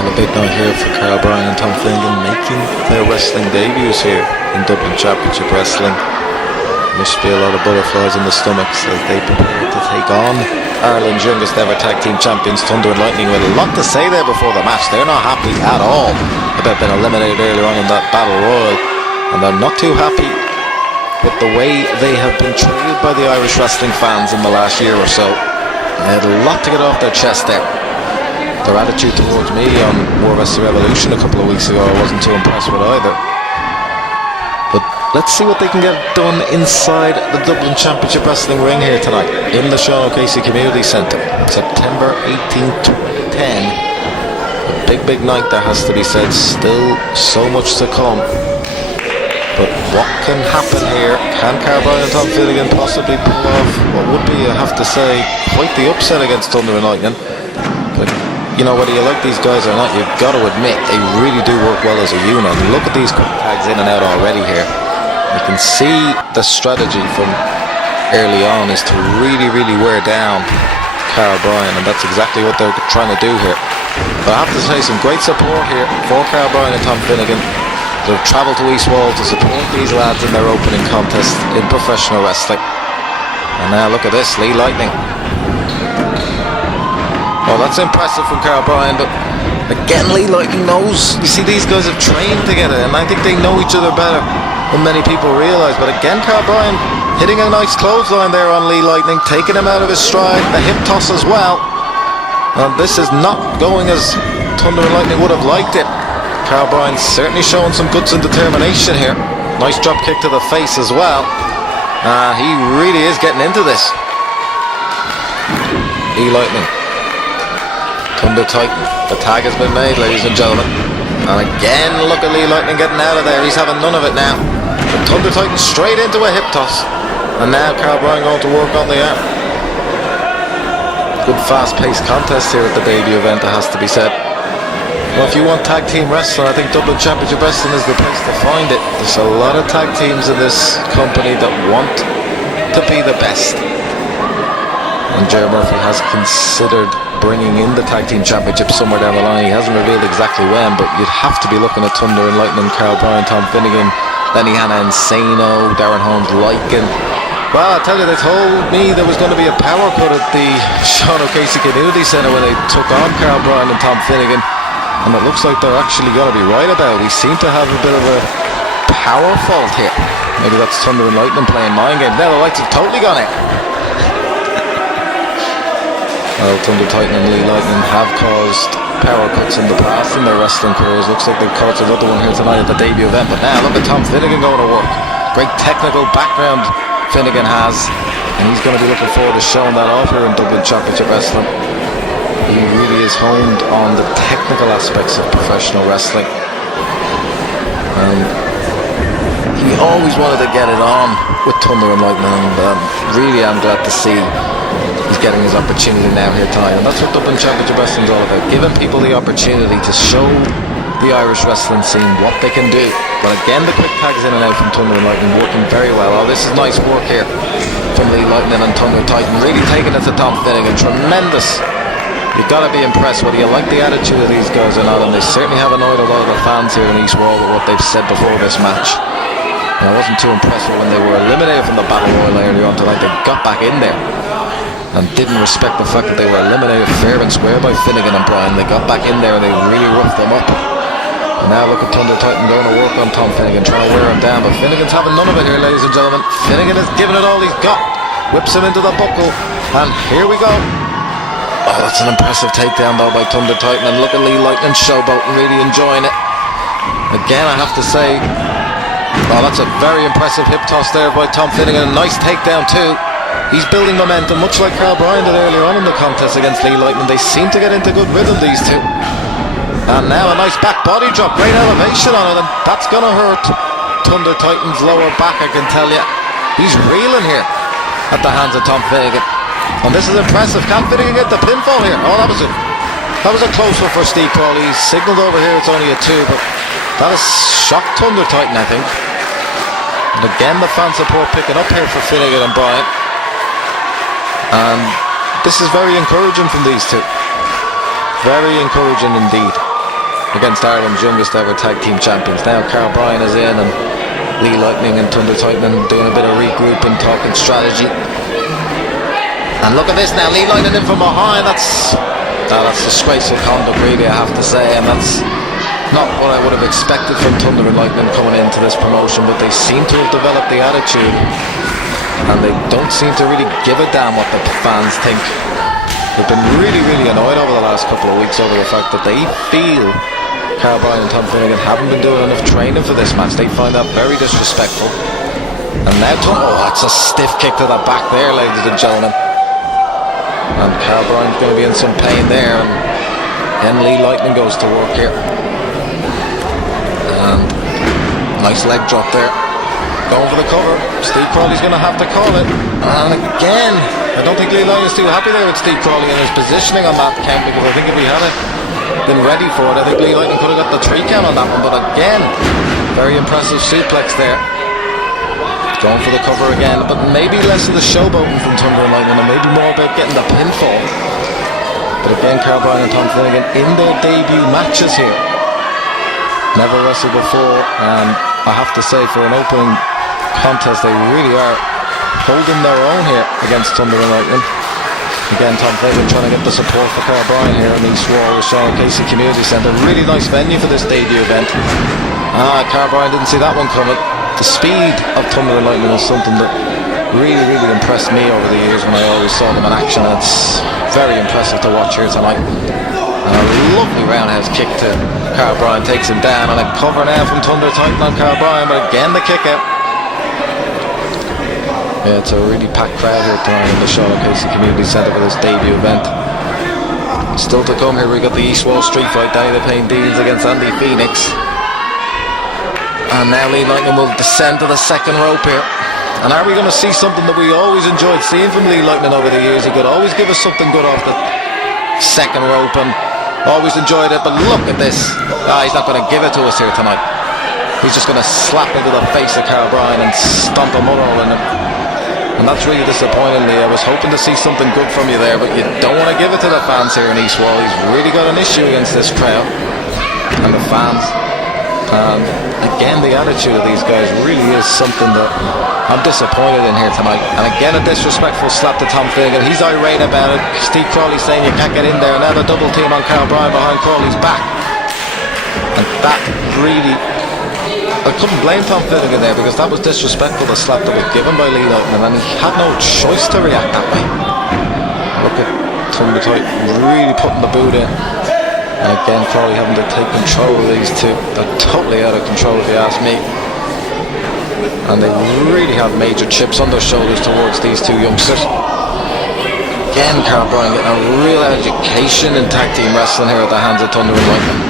Well, a big night here for Carl Bryan and Tom Finnegan, making their wrestling debuts here in Dublin Championship Wrestling. Must be a lot of butterflies in the stomachs as they prepare to take on Ireland's youngest ever tag team champions, Thunder and Lightning, with a lot to say there before the match. They're not happy at all about being eliminated earlier on in that Battle Royal, and they're not too happy with the way they have been treated by the Irish wrestling fans in the last year or so. They had a lot to get off their chest there. Their attitude towards me on War Wrestling Revolution a couple of weeks ago I wasn't too impressed with either. But let's see what they can get done inside the Dublin Championship Wrestling ring here tonight in the Sean O'Casey Community Centre, September 18th, 2010. A big night, there has to be said. Still so much to come. But what can happen here? Can Carl Bryan and Tom Finnegan possibly pull off what would be, I have to say, quite the upset against Thunder and Lightning? But you know, whether you like these guys or not, you've got to admit they really do work well as a unit. Look at these tags in and out already here. You can see the strategy from early on is to really wear down Carl Bryan, and that's exactly what they're trying to do here. But I have to say, some great support here for Carl Bryan and Tom Finnegan. They've travelled to East Wall to support these lads in their opening contest in professional wrestling. And now look at this, Lee Lightning. Well, that's impressive from Carl Bryan, but again, Lee Lightning knows. You see, these guys have trained together, and I think they know each other better than many people realise. But again, Carl Bryan hitting a nice clothesline there on Lee Lightning, taking him out of his stride, a hip toss as well. And this is not going as Thunder and Lightning would have liked it. Carl Bryan certainly showing some guts and determination here. Nice drop kick to the face as well. He really is getting into this. Lee Lightning, Thunder Titan. The tag has been made, ladies and gentlemen. And again, look at Lee Lightning getting out of there. He's having none of it now. The Thunder Titan straight into a hip toss. And now Carl Bryan going to work on the arm. Good fast-paced contest here at the debut event, it has to be said. Well, if you want tag team wrestling, I think Dublin Championship Wrestling is the place to find it. There's a lot of tag teams in this company that want to be the best. And Jerry Murphy has considered bringing in the tag team championship somewhere down the line. He hasn't revealed exactly when, but you'd have to be looking at Thunder and Lightning, Carl Bryan, Tom Finnegan, Lenny Hanna, Insano, Darren Holmes, Lycan. Well, I tell you, they told me there was going to be a power cut at the Sean O'Casey Community Centre when they took on Carl Bryan and Tom Finnegan, and it looks like they're actually going to be right about it. We seem to have a bit of a power fault here. Maybe that's Thunder and Lightning playing mind games. Now the lights have totally gone out. Well, Thunder Titan and Lee Lightning have caused power cuts in the past in their wrestling careers. Looks like they've caused another one here tonight at the debut event. But now look at Tom Finnegan going to work. Great technical background Finnegan has, and he's going to be looking forward to showing that off here in Dublin Championship Wrestling. He really is honed on the technical aspects of professional wrestling. And he always wanted to get it on with Thunder and Lightning, and really I'm glad to see he's getting his opportunity now here tonight. And that's what Dublin Championship Wrestling is all about, giving people the opportunity to show the Irish wrestling scene what they can do. But again, the quick tags in and out from Thunder and Lightning working very well. Oh, this is nice work here from Lee Lightning and Thunder Titan, really taking it to Tom Finnegan. Tremendous. You've got to be impressed whether you like the attitude of these guys or not, and they certainly have annoyed a lot of the fans here in East Wall with what they've said before this match. And I wasn't too impressed with when they were eliminated from the Battle Royal earlier on tonight. They got back in there and didn't respect the fact that they were eliminated fair and square by Finnegan and Bryan. They got back in there and they really roughed them up. And now look at Thunder Titan going to work on Tom Finnegan, trying to wear him down, but Finnegan's having none of it here, ladies and gentlemen. Finnegan is giving it all he's got, whips him into the buckle, and here we go. Oh, that's an impressive takedown though by Thunder Titan, and look at Lee Lightning showboating, really enjoying it. Again, I have to say, oh, that's a very impressive hip toss there by Tom Finnegan. A nice takedown too. He's building momentum, much like Carl Bryan did earlier on in the contest against Lee Lightning. They seem to get into good rhythm, these two. And now a nice back body drop, great elevation on it, and that's going to hurt Thunder Titan's lower back, I can tell you. He's reeling here at the hands of Tom Finnegan. And this is impressive. Can Finnegan get the pinfall here? Oh, that was a close one for Steve Crawley. He's signalled over here it's only a 2, but that has shocked Thunder Titan, I think. And again, the fan support picking up here for Finnegan and Bryan. And this is very encouraging from these two. Very encouraging indeed. against Ireland's youngest ever tag team champions. Now Carl Bryan is in, and Lee Lightning and Thunder Titan doing a bit of regrouping, talking strategy. And look at this now, Lee Lightning in from behind. That's disgraceful conduct, really, I have to say, and that's not what I would have expected from Thunder and Lightning coming into this promotion, but they seem to have developed the attitude, and they don't seem to really give a damn what the fans think. They've been really, really annoyed over the last couple of weeks over the fact that they feel Carl Bryan and Tom Finnegan haven't been doing enough training for this match. They find that very disrespectful. And now that's a stiff kick to the back there, ladies and gentlemen. And Carl Bryan's going to be in some pain there, and then Lee Lightning goes to work here. And nice leg drop there. Going for the cover. Steve Crawley's going to have to call it. And again, I don't think Lee Lightning's too happy there with Steve Crawley and his positioning on that count, because I think if he had been ready for it, I think Lee Lightning could have got the 3 count on that one. But again, very impressive suplex there. Going for the cover again, but maybe less of the showboating from Thunder and Lightning and maybe more about getting the pinfall. But again, Carl Bryan and Tom Finnegan in their debut matches here. Never wrestled before, and I have to say, for an opening contest, they really are holding their own here against Thunder and Lightning. Again, Tom Finnegan trying to get the support for Carl Bryan here in East Wall, Sean Casey Community Centre. Really nice venue for this debut event. Carl Bryan didn't see that one coming. The speed of Thunder and Lightning is something that really, really impressed me over the years when I always saw them in action, and it's very impressive to watch here tonight. And a lovely roundhouse kick to Carl Bryan, takes him down, and a cover now from Thunder Titan on Carl Bryan, but again the kick out. Yeah, it's a really packed crowd here tonight in the Sean Casey Community Centre for this debut event. Still to come here, we got the East Wall Street Fight, Danny the Pain Deans against Andy Phoenix. And now Lee Lightning will descend to the second rope here. And are we going to see something that we always enjoyed seeing from Lee Lightning over the years? He could always give us something good off the second rope, and always enjoyed it. But look at this. He's not going to give it to us here tonight. He's just going to slap into the face of Carl Bryan and stomp a mud hole in him. And that's really disappointing, Lee. I was hoping to see something good from you there, but you don't want to give it to the fans here in East Wall. He's really got an issue against this crowd and the fans. And again, the attitude of these guys really is something that I'm disappointed in here tonight. And again, a disrespectful slap to Tom Finnegan. He's irate about it. Steve Crawley saying you can't get in there. And now the double team on Carl Bryan behind Crawley's back. And that really, I couldn't blame Tom Finnegan there, because that was disrespectful, the slap that was given by Lee Lightning, and he had no choice to react that way. Look at Thunder Titan really putting the boot in. And again, Crawley having to take control of these two. They're totally out of control, if you ask me. And they really have major chips on their shoulders towards these two youngsters. Again, Carl Bryan getting a real education in tag team wrestling here at the hands of Thunder and Lightning.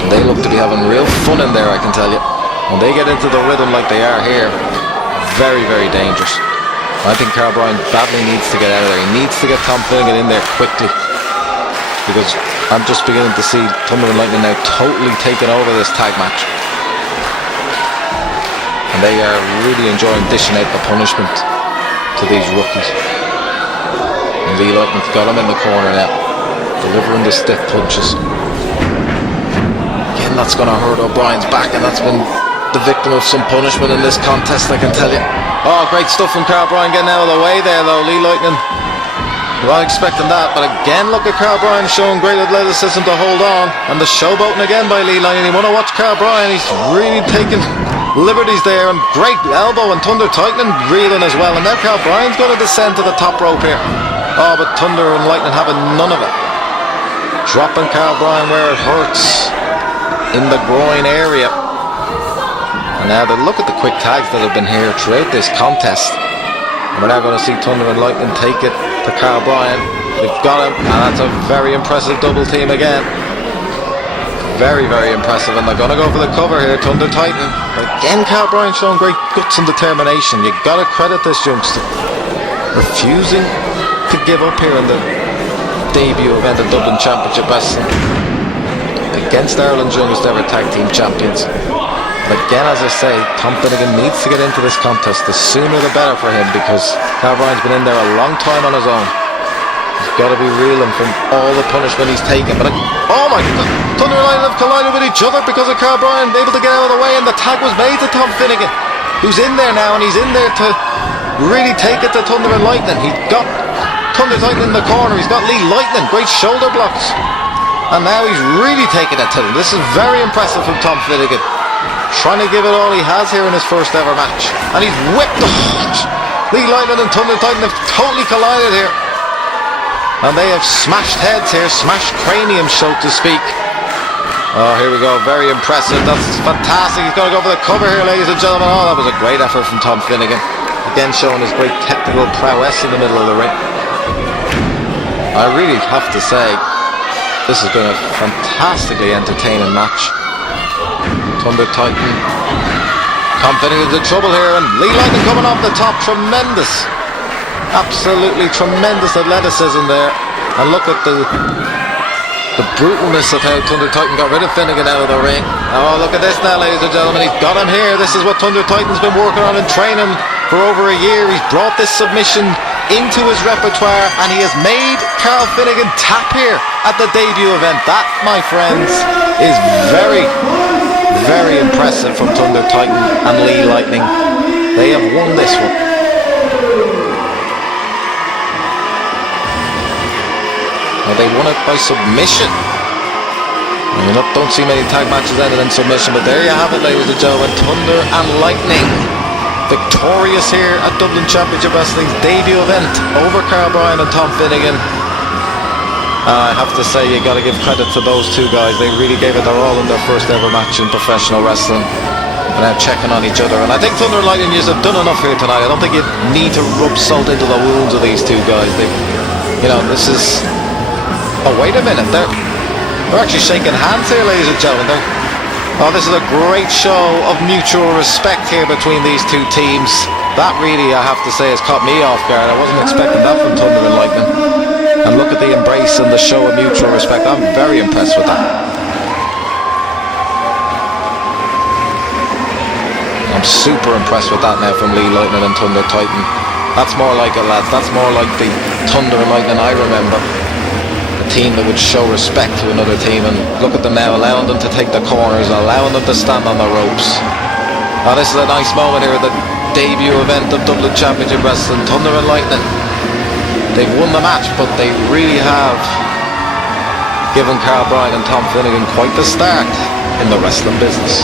And they look to be having real fun in there, I can tell you. When they get into the rhythm like they are here, very, very dangerous. I think Carl Bryan badly needs to get out of there. He needs to get Tom Finnegan in there quickly, because I'm just beginning to see Thunder and Lightning now totally taking over this tag match. And they are really enjoying dishing out the punishment to these rookies. And Lee Lightning's got him in the corner now, delivering the stiff punches. Again, that's going to hurt O'Brien's back, and that's been the victim of some punishment in this contest, I can tell you. Oh, great stuff from Carl Bryan, getting out of the way there though. Lee Lightning not expecting that, but again, look at Carl Bryan showing great athleticism to hold on, and the showboating again by Lee Lightning. You want to watch Carl Bryan, he's really taking liberties there, and great elbow, and Thunder Titan reeling as well. And now Carl Bryan's going to descend to the top rope here. Oh, but Thunder and Lightning having none of it. Dropping Carl Bryan where it hurts, in the groin area. And now they look at the quick tags that have been here throughout this contest. And we're now going to see Thunder and Lightning take it to Carl Bryan. They've got him, and that's a very impressive double team again. Very, very impressive, and they're going to go for the cover here, Thunder Titan. But again, Carl Bryan showing great guts and determination. You've got to credit this youngster. Refusing to give up here in the debut event of Dublin Championship Wrestling against Ireland's youngest ever tag team champions. But again, as I say, Tom Finnegan needs to get into this contest. The sooner the better for him, because Carl Bryan's been in there a long time on his own. He's got to be reeling from all the punishment he's taken. But oh my God, Thunder and Lightning have collided with each other because of Carl Bryan able to get out of the way, and the tag was made to Tom Finnegan, who's in there now, and he's in there to really take it to Thunder and Lightning. He got Thunder Titan in the corner. He's got Lee Lightning, great shoulder blocks, and now he's really taking it to them. This is very impressive from Tom Finnegan, trying to give it all he has here in his first ever match, and he's whipped the Lee Lightning and Thunder Titan have totally collided here, and they have smashed heads here, smashed craniums, so to speak. Oh, here we go, very impressive. That's fantastic. He's going to go for the cover here, ladies and gentlemen. Oh, that was a great effort from Tom Finnegan, again showing his great technical prowess in the middle of the ring. I really have to say, this has been a fantastically entertaining match. Thunder Titan, Tom Finnegan's in trouble here, and Lee Lightning coming off the top. Tremendous, absolutely tremendous athleticism there. And look at the brutalness of how Thunder Titan got rid of Finnegan out of the ring. Oh, look at this now, ladies and gentlemen. He's got him here. This is what Thunder Titan's been working on in training for over a year. He's brought this submission into his repertoire, and he has made Carl Finnegan tap here at the debut event. That, my friends, is very, very impressive from Thunder Titan and Lee Lightning. They have won this one. Now they won it by submission. You don't see many tag matches ended in submission, but there you have it, ladies and gentlemen. Thunder and Lightning victorious here at Dublin Championship Wrestling's debut event over Carl Bryan and Tom Finnegan. I have to say, you got to give credit to those two guys. They really gave it their all in their first ever match in professional wrestling, and now checking on each other. And I think Thunder and Lightning have done enough here tonight. I don't think you need to rub salt into the wounds of these two guys. This is... Oh, wait a minute. They're actually shaking hands here, ladies and gentlemen. This is a great show of mutual respect here between these two teams. That really, I have to say, has caught me off guard. I wasn't expecting that from Thunder and Lightning. And look at the embrace and the show of mutual respect. I'm very impressed with that. I'm super impressed with that now from Lee Lightning and Thunder Titan. That's more like it, lads. That's more like the Thunder and Lightning I remember. A team that would show respect to another team, and look at them now, allowing them to take the corners, allowing them to stand on the ropes. This is a nice moment here at the debut event of Dublin Championship Wrestling. Thunder and Lightning, they've won the match, but they really have given Carl Bryan and Tom Finnegan quite the start in the wrestling business.